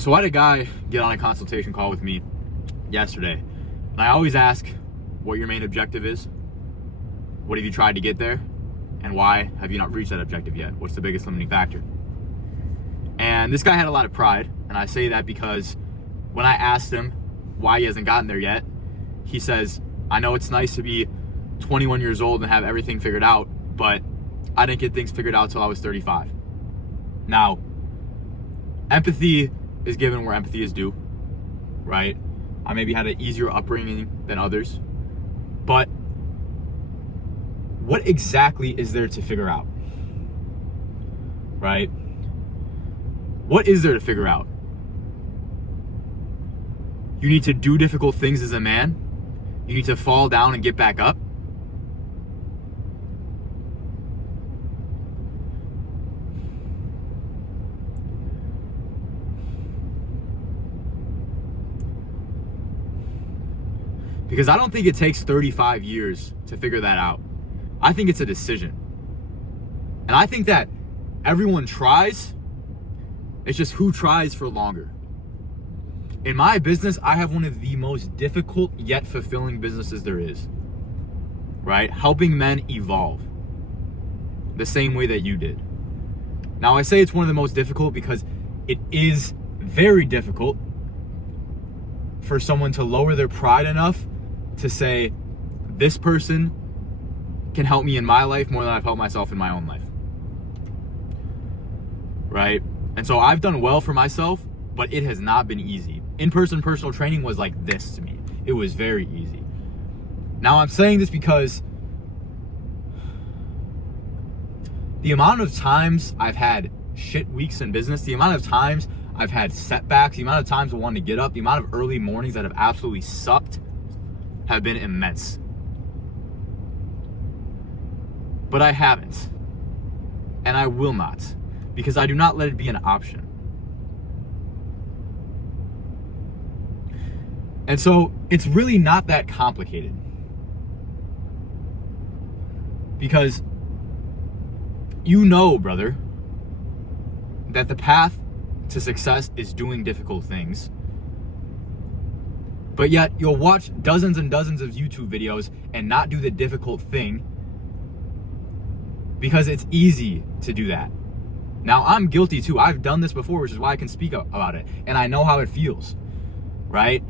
So I had a guy get on a consultation call with me yesterday, and I always ask what your main objective is. What have you tried to get there? And why have you not reached that objective yet? What's the biggest limiting factor? And this guy had a lot of pride, and I say that because when I asked him why he hasn't gotten there yet, he says, I know it's nice to be 21 years old and have everything figured out, but I didn't get things figured out till I was 35. Now, empathy is given where empathy is due, right? I maybe had an easier upbringing than others, but what exactly is there to figure out, right? What is there to figure out? You need to do difficult things as a man. You need to fall down and get back up. Because I don't think it takes 35 years to figure that out. I think it's a decision. And I think that everyone tries. It's just who tries for longer. In my business, I have one of the most difficult yet fulfilling businesses there is. Right? Helping men evolve. The same way that you did. Now, I say it's one of the most difficult because it is very difficult for someone to lower their pride enough to say, this person can help me in my life more than I've helped myself in my own life. Right? And so I've done well for myself, but it has not been easy. In-person personal training was like this to me. It was very easy. Now I'm saying this because the amount of times I've had shit weeks in business, the amount of times I've had setbacks, the amount of times I wanted to get up, the amount of early mornings that have absolutely sucked have been immense. But I haven't. And I will not. Because I do not let it be an option. And so it's really not that complicated. Because you know, brother, that the path to success is doing difficult things. But yet you'll watch dozens and dozens of YouTube videos and not do the difficult thing because it's easy to do that. Now, I'm guilty too. I've done this before, which is why I can speak about it. And I know how it feels, right?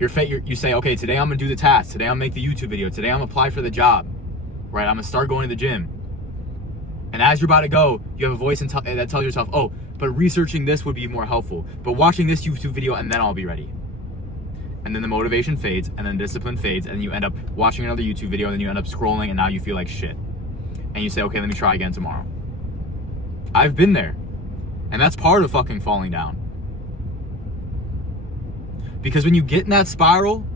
You say, okay, today I'm gonna do the task. Today I'm gonna make the YouTube video. Today I'm gonna apply for the job, right? I'm gonna start going to the gym. And as you're about to go, you have a voice that tells yourself, oh, but researching this would be more helpful. But watching this YouTube video and then I'll be ready. And then the motivation fades, and then discipline fades, and then you end up watching another YouTube video, and then you end up scrolling, and now you feel like shit. And you say, okay, let me try again tomorrow. I've been there. And that's part of fucking falling down. Because when you get in that spiral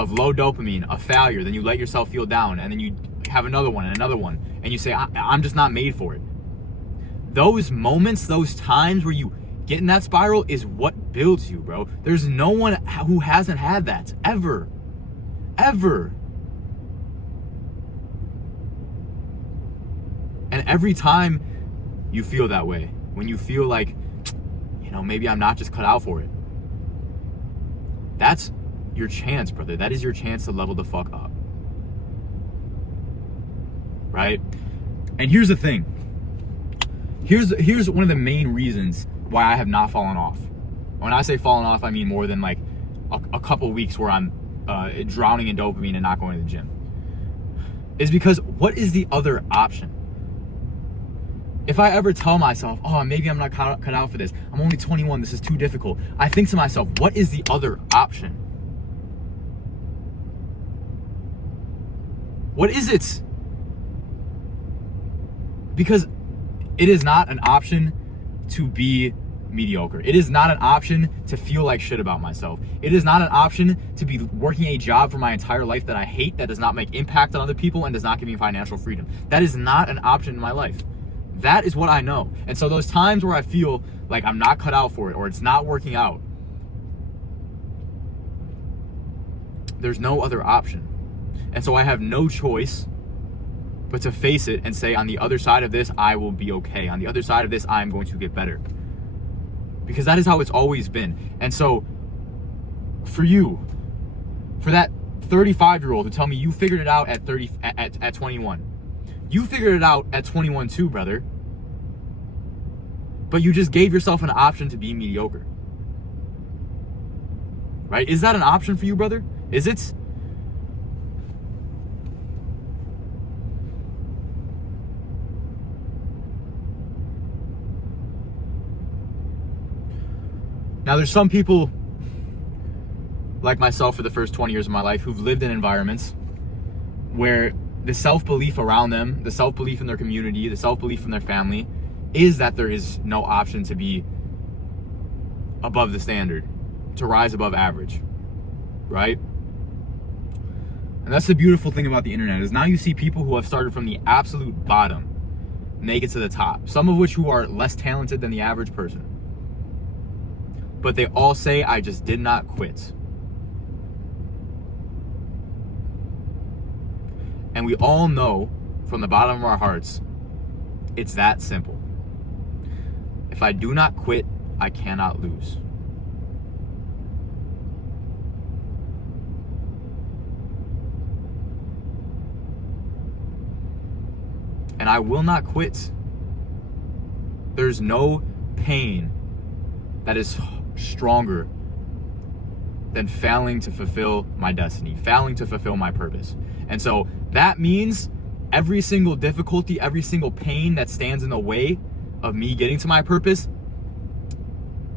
of low dopamine, of failure, then you let yourself feel down, and then you have another one and another one, and you say, I'm just not made for it. Those moments, those times where you get in that spiral is what builds you, bro. There's no one who hasn't had that, ever. Ever. And every time you feel that way, when you feel like, maybe I'm not just cut out for it, that's your chance, brother. That is your chance to level the fuck up. Right? And here's the thing. Here's one of the main reasons why I have not fallen off. When I say fallen off, I mean more than like a couple weeks where I'm drowning in dopamine and not going to the gym. Is because what is the other option? If I ever tell myself, oh, maybe I'm not cut out for this. I'm only 21. This is too difficult. I think to myself, what is the other option? What is it? Because it is not an option to be mediocre. It is not an option to feel like shit about myself. It is not an option to be working a job for my entire life that I hate, that does not make impact on other people and does not give me financial freedom. That is not an option in my life. That is what I know. And so those times where I feel like I'm not cut out for it or it's not working out, there's no other option. And so I have no choice but to face it and say, on the other side of this, I will be okay. On the other side of this, I'm going to get better. because that is how it's always been. And so for you, for that 35-year-old who tell me you figured it out at 21, you figured it out at 21 too, brother. But you just gave yourself an option to be mediocre. Right? Is that an option for you, brother? Is it? Now, there's some people like myself for the first 20 years of my life who've lived in environments where the self-belief around them, the self-belief in their community, the self-belief in their family is that there is no option to be above the standard, to rise above average, right? And that's the beautiful thing about the internet, is now you see people who have started from the absolute bottom make it to the top, some of which who are less talented than the average person. But they all say, I just did not quit. And we all know from the bottom of our hearts, it's that simple. If I do not quit, I cannot lose. And I will not quit. There's no pain that is stronger than failing to fulfill my destiny, failing to fulfill my purpose. And so that means every single difficulty, every single pain that stands in the way of me getting to my purpose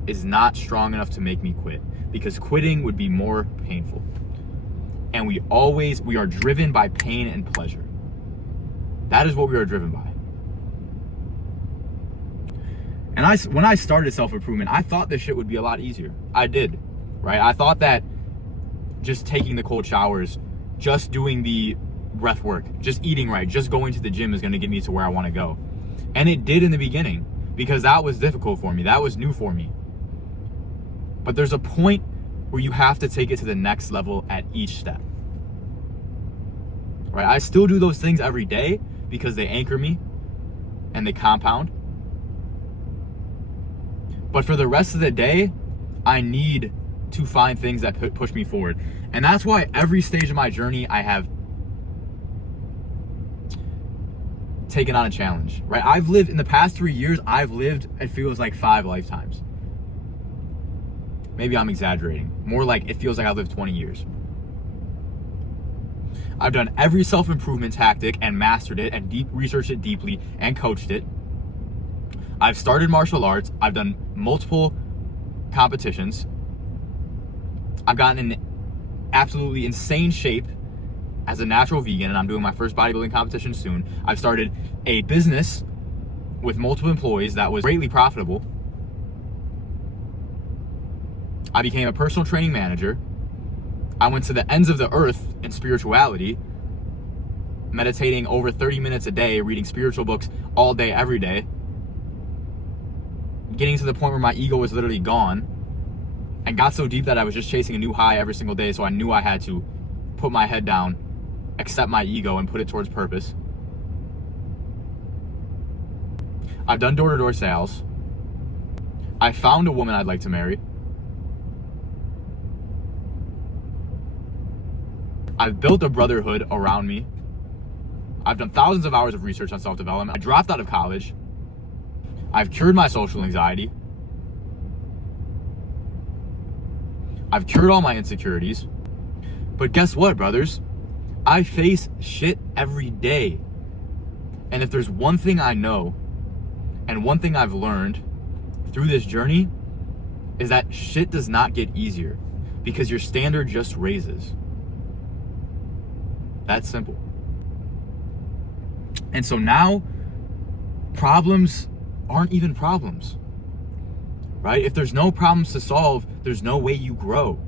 is not strong enough to make me quit, because quitting would be more painful. And we are driven by pain and pleasure. That is what we are driven by. And when I started self-improvement, I thought this shit would be a lot easier. I did, right? I thought that just taking the cold showers, just doing the breath work, just eating right, just going to the gym is going to get me to where I want to go. And it did in the beginning, because that was difficult for me. That was new for me. But there's a point where you have to take it to the next level at each step. Right? I still do those things every day because they anchor me and they compound. But for the rest of the day, I need to find things that push me forward. And that's why every stage of my journey, I have taken on a challenge, right? I've lived, in the past 3 years, I've lived, it feels like 5 lifetimes. Maybe I'm exaggerating. More like it feels like I've lived 20 years. I've done every self-improvement tactic and mastered it and researched it deeply and coached it. I've started martial arts. I've done multiple competitions. I've gotten in absolutely insane shape as a natural vegan, and I'm doing my first bodybuilding competition soon. I've started a business with multiple employees that was greatly profitable. I became a personal training manager. I went to the ends of the earth in spirituality, meditating over 30 minutes a day, reading spiritual books all day, every day, getting to the point where my ego was literally gone, and got so deep that I was just chasing a new high every single day. So I knew I had to put my head down, accept my ego, and put it towards purpose. I've done door-to-door sales. I found a woman I'd like to marry. I've built a brotherhood around me. I've done thousands of hours of research on self-development. I dropped out of college. I've cured my social anxiety. I've cured all my insecurities. But guess what, brothers? I face shit every day. And if there's one thing I know, and one thing I've learned through this journey, is that shit does not get easier, because your standard just raises. That's simple. And so now, problems aren't even problems, right? If there's no problems to solve, there's no way you grow.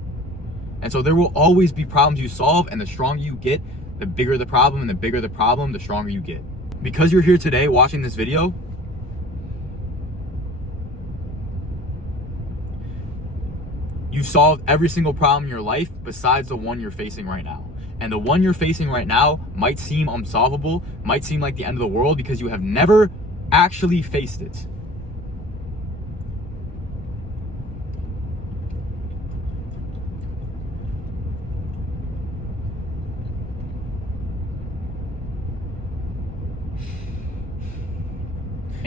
And so there will always be problems you solve, and the stronger you get, the bigger the problem, and the bigger the problem, the stronger you get. Because you're here today watching this video, you've solved every single problem in your life besides the one you're facing right now. And the one you're facing right now might seem unsolvable, might seem like the end of the world, because you have never actually faced it.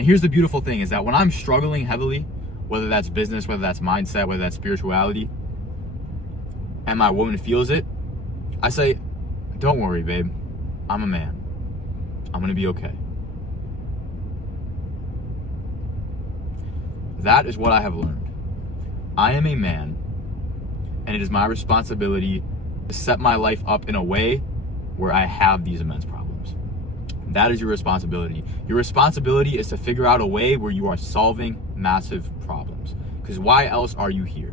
And here's the beautiful thing is that when I'm struggling heavily, whether that's business, whether that's mindset, whether that's spirituality, and my woman feels it, I say, don't worry, babe. I'm a man. I'm going to be okay. That is what I have learned. I am a man, and it is my responsibility to set my life up in a way where I have these immense problems. That is your responsibility. Your responsibility is to figure out a way where you are solving massive problems. Because why else are you here?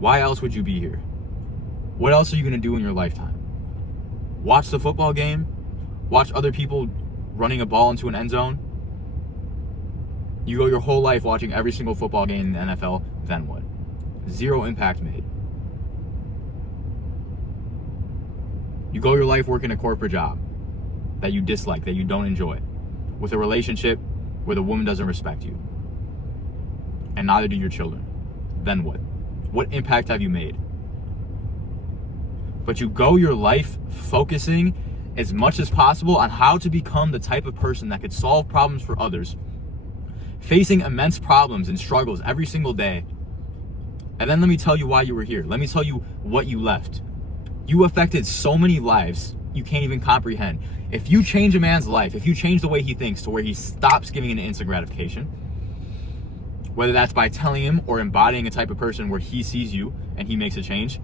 Why else would you be here? What else are you going to do in your lifetime? Watch the football game? Watch other people running a ball into an end zone? You go your whole life watching every single football game in the NFL, then what? Zero impact made. You go your life working a corporate job that you dislike, that you don't enjoy, with a relationship where the woman doesn't respect you, and neither do your children. Then what? What impact have you made? But you go your life focusing as much as possible on how to become the type of person that could solve problems for others, facing immense problems and struggles every single day. And then let me tell you why you were here. Let me tell you what you left. You affected so many lives you can't even comprehend. If you change a man's life, if you change the way he thinks to where he stops giving an instant gratification, whether that's by telling him or embodying a type of person where he sees you and he makes a change,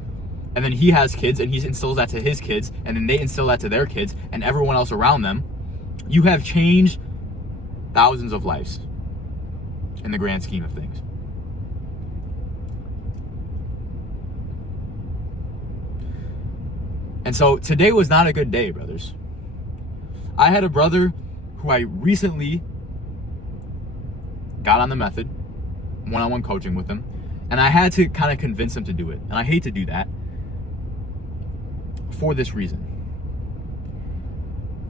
and then he has kids and he instills that to his kids, and then they instill that to their kids and everyone else around them, you have changed thousands of lives in the grand scheme of things. And so today was not a good day, brothers. I had a brother who I recently got on the method, one-on-one coaching with him, and I had to kind of convince him to do it. And I hate to do that for this reason.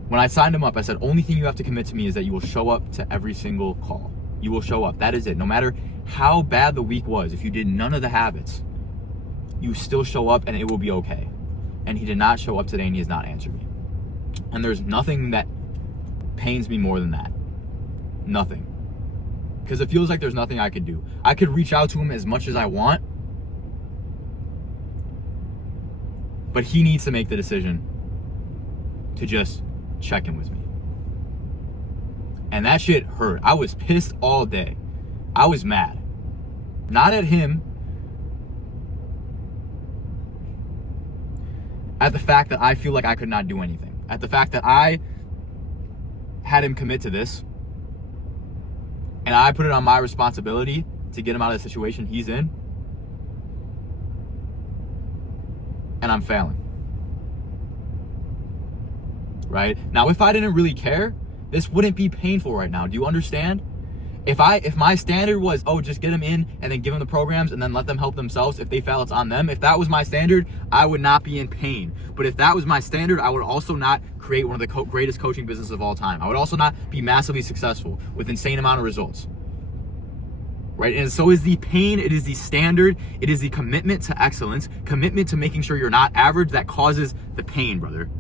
When I signed him up, I said, only thing you have to commit to me is that you will show up to every single call. You will show up. That is it. No matter how bad the week was, if you did none of the habits, you still show up and it will be okay. And he did not show up today and he has not answered me. And there's nothing that pains me more than that. Nothing. Because it feels like there's nothing I could do. I could reach out to him as much as I want, but he needs to make the decision to just check in with me. And that shit hurt. I was pissed all day. I was mad. Not at him, at the fact that I feel like I could not do anything. At the fact that I had him commit to this, and I put it on my responsibility to get him out of the situation he's in, and I'm failing. Right? Now, if I didn't really care, this wouldn't be painful right now. Do you understand? If my standard was, oh, just get them in and then give them the programs and then let them help themselves. If they fail, it's on them. If that was my standard, I would not be in pain. But if that was my standard, I would also not create one of the greatest coaching businesses of all time. I would also not be massively successful with insane amount of results. Right? And so is the pain, it is the standard, it is the commitment to excellence, commitment to making sure you're not average that causes the pain, brother.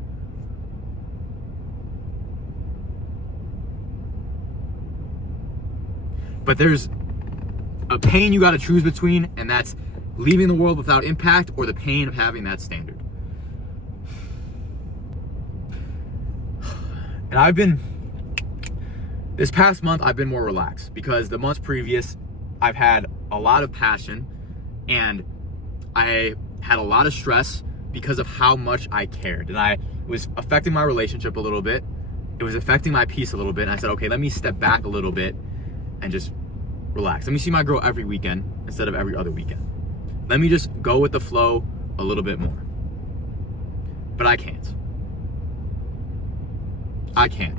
But there's a pain you got to choose between, and that's leaving the world without impact or the pain of having that standard. And this past month, I've been more relaxed because the months previous, I've had a lot of passion and I had a lot of stress because of how much I cared. And I was affecting my relationship a little bit. It was affecting my peace a little bit. And I said, okay, let me step back a little bit and just relax. Let me see my girl every weekend instead of every other weekend. Let me just go with the flow a little bit more. But I can't. I can't.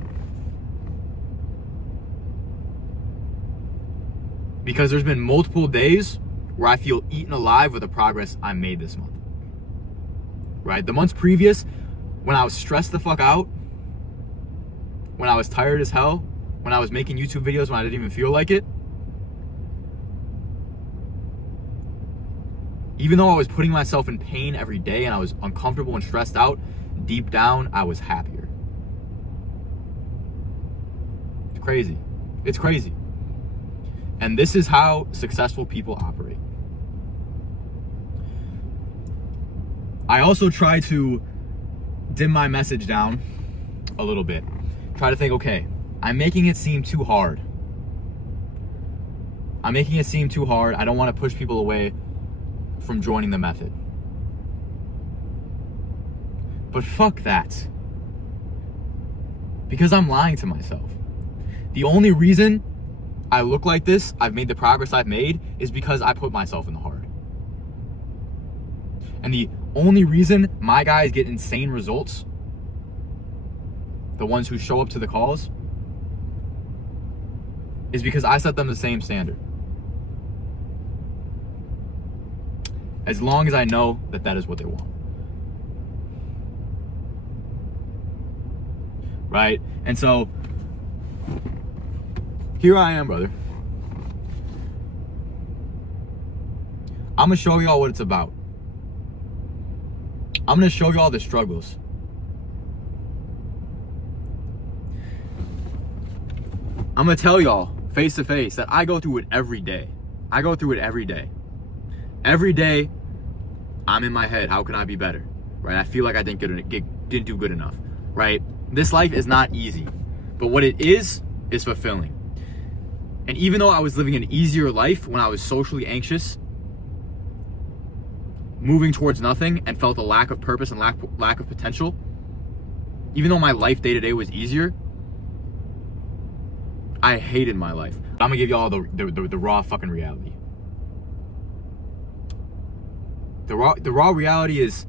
Because there's been multiple days where I feel eaten alive with the progress I made this month. Right? The months previous, when I was stressed the fuck out, when I was tired as hell, when I was making YouTube videos when I didn't even feel like it, even though I was putting myself in pain every day and I was uncomfortable and stressed out, deep down, I was happier. It's crazy. It's crazy. And this is how successful people operate. I also try to dim my message down a little bit. Try to think, okay, I'm making it seem too hard. I'm making it seem too hard. I don't want to push people away from joining the method. But fuck that. Because I'm lying to myself. The only reason I look like this, I've made the progress I've made, is because I put myself in the hard. And the only reason my guys get insane results, the ones who show up to the calls, is because I set them the same standard. As long as I know that that is what they want. Right? And so, here I am, brother. I'm gonna show y'all what it's about. I'm gonna show y'all the struggles. I'm gonna tell y'all face to face that I go through it every day. I go through it every day. Every day, I'm in my head, how can I be better? Right? I feel like I didn't do good enough. Right? This life is not easy, but what it is fulfilling. And even though I was living an easier life when I was socially anxious, moving towards nothing, and felt a lack of purpose and lack of potential, even though my life day to day was easier, I hated my life. I'm gonna give y'all the raw fucking reality. The raw reality is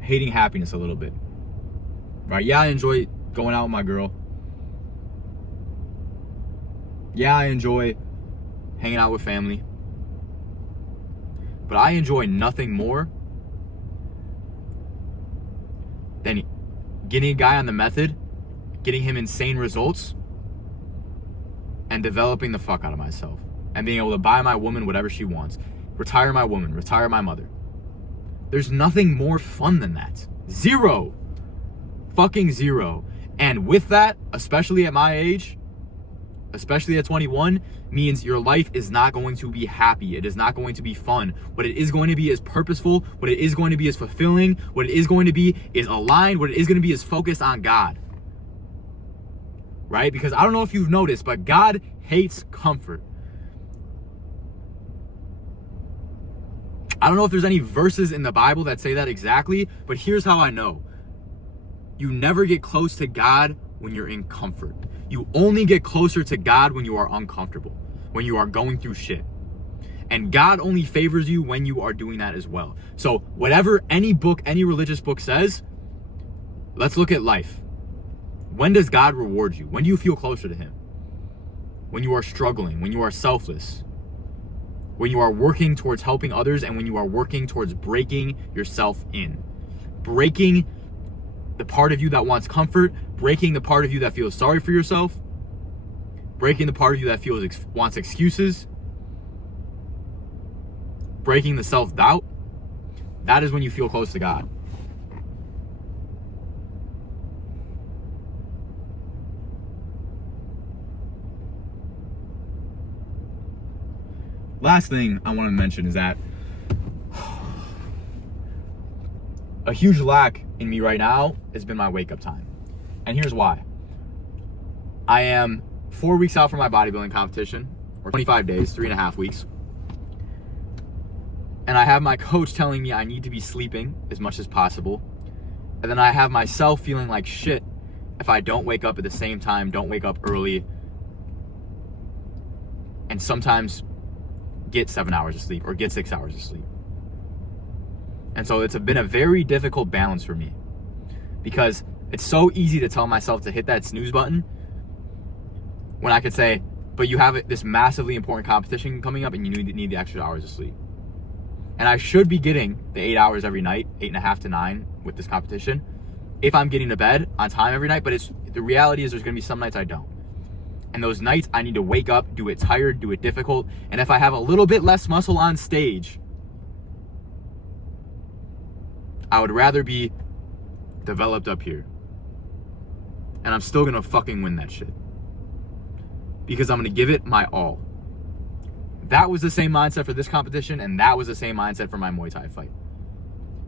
hating happiness a little bit. Right? Yeah, I enjoy going out with my girl. Yeah, I enjoy hanging out with family. But I enjoy nothing more than getting a guy on the method, getting him insane results, and developing the fuck out of myself. And being able to buy my woman whatever she wants. Retire my woman, retire my mother. There's nothing more fun than that. Zero. Fucking zero. And with that, especially at my age, especially at 21, means your life is not going to be happy. It is not going to be fun. What it is going to be is purposeful. What it is going to be is fulfilling. What it is going to be is aligned. What it is going to be is focused on God. Right? Because I don't know if you've noticed, but God hates comfort. I don't know if there's any verses in the Bible that say that exactly, but here's how I know. You never get close to God when you're in comfort. You only get closer to God when you are uncomfortable, when you are going through shit. And God only favors you when you are doing that as well. So whatever any book, any religious book says, let's look at life. When does God reward you? When do you feel closer to Him? When you are struggling, when you are selfless, when you are working towards helping others, and when you are working towards breaking yourself in. Breaking the part of you that wants comfort, breaking the part of you that feels sorry for yourself, breaking the part of you that wants excuses, breaking the self-doubt. That is when you feel close to God. Last thing I want to mention is that a huge lack in me right now has been my wake up time. And here's why. I am 4 weeks out from my bodybuilding competition, or 25 days, 3.5 weeks. And I have my coach telling me I need to be sleeping as much as possible. And then I have myself feeling like shit if I don't wake up at the same time, don't wake up early, and sometimes get 7 hours of sleep or get 6 hours of sleep. And so it's been a very difficult balance for me, because it's so easy to tell myself to hit that snooze button when I could say, but you have this massively important competition coming up and you need the extra hours of sleep. And I should be getting the 8 hours every night, 8.5 to 9 with this competition, if I'm getting to bed on time every night. But the reality is there's gonna be some nights I don't. And those nights I need to wake up, do it tired, do it difficult. And if I have a little bit less muscle on stage, I would rather be developed up here. And I'm still gonna fucking win that shit. Because I'm gonna give it my all. That was the same mindset for this competition, and that was the same mindset for my Muay Thai fight.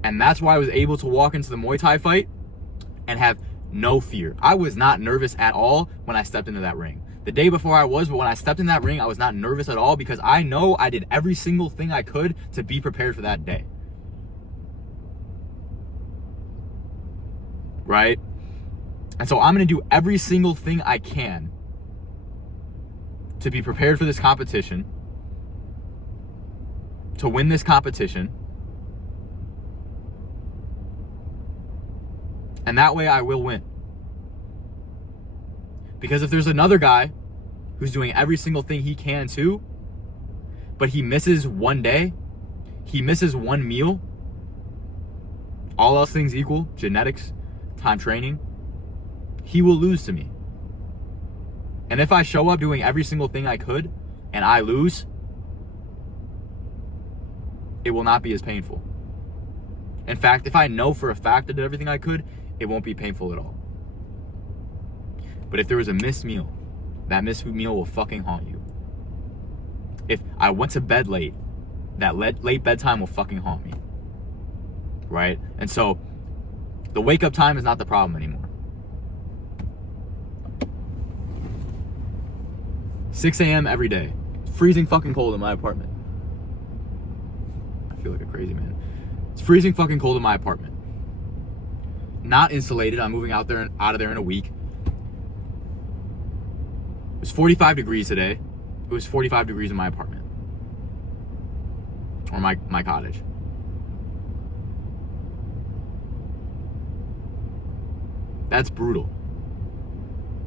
And that's why I was able to walk into the Muay Thai fight and have no fear. I was not nervous at all when I stepped into that ring. The day before I was, but when I stepped in that ring, I was not nervous at all because I know I did every single thing I could to be prepared for that day. Right? And so I'm going to do every single thing I can to be prepared for this competition, to win this competition. And that way I will win. Because if there's another guy who's doing every single thing he can too, but he misses one day, he misses one meal, all else things equal, genetics, time training, he will lose to me. And if I show up doing every single thing I could and I lose, it will not be as painful. In fact, if I know for a fact I did everything I could, it won't be painful at all. But if there was a missed meal, that missed meal will fucking haunt you. If I went to bed late, that late bedtime will fucking haunt me. Right? And so, the wake up time is not the problem anymore. 6 a.m. every day. Freezing fucking cold in my apartment. I feel like a crazy man. It's freezing fucking cold in my apartment. Not insulated. I'm moving out of there in a week. It was 45 degrees today. It was 45 degrees in my apartment. Or my cottage. That's brutal.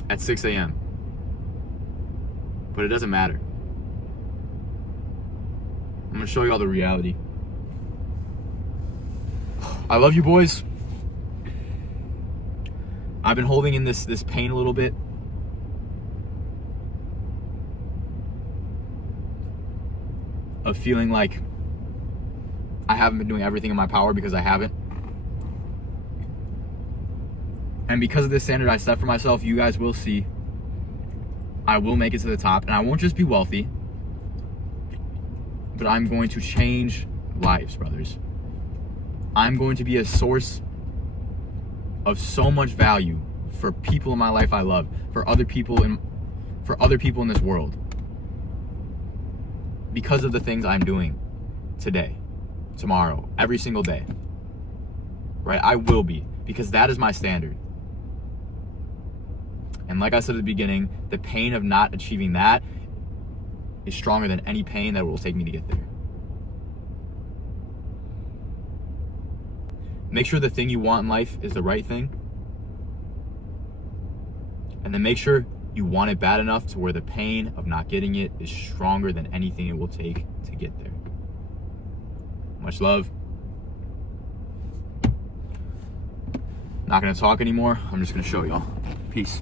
At 6 a.m. But it doesn't matter. I'm gonna show you all the reality. I love you boys. I've been holding in this pain a little bit. Of feeling like I haven't been doing everything in my power because I haven't. And because of this standard I set for myself, you guys will see I will make it to the top. And I won't just be wealthy, but I'm going to change lives, brothers. I'm going to be a source of so much value for people in my life I love, for other people in this world. Because of the things I'm doing today, tomorrow, every single day. Right? I will be, because that is my standard. And like I said at the beginning, the pain of not achieving that is stronger than any pain that will take me to get there. Make sure the thing you want in life is the right thing. And then make sure you want it bad enough to where the pain of not getting it is stronger than anything it will take to get there. Much love. Not gonna talk anymore. I'm just gonna show y'all. Peace.